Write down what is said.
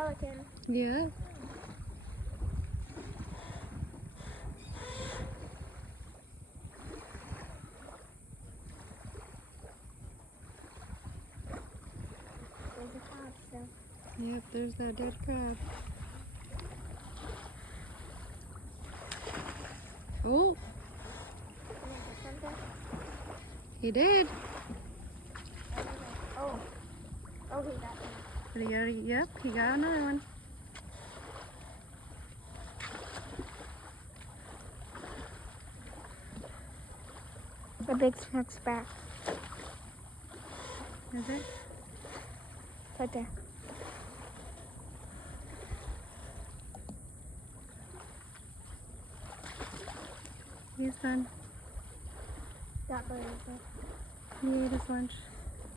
pelican. Yeah. There's a crab still. Yep, there's that dead crab. Oh, Can I get something? he did. Oh. Oh, he got one. But he already, yep, he got another one. The big snook's back. Is it? Right there. He's done. That bird is it. He ate his lunch.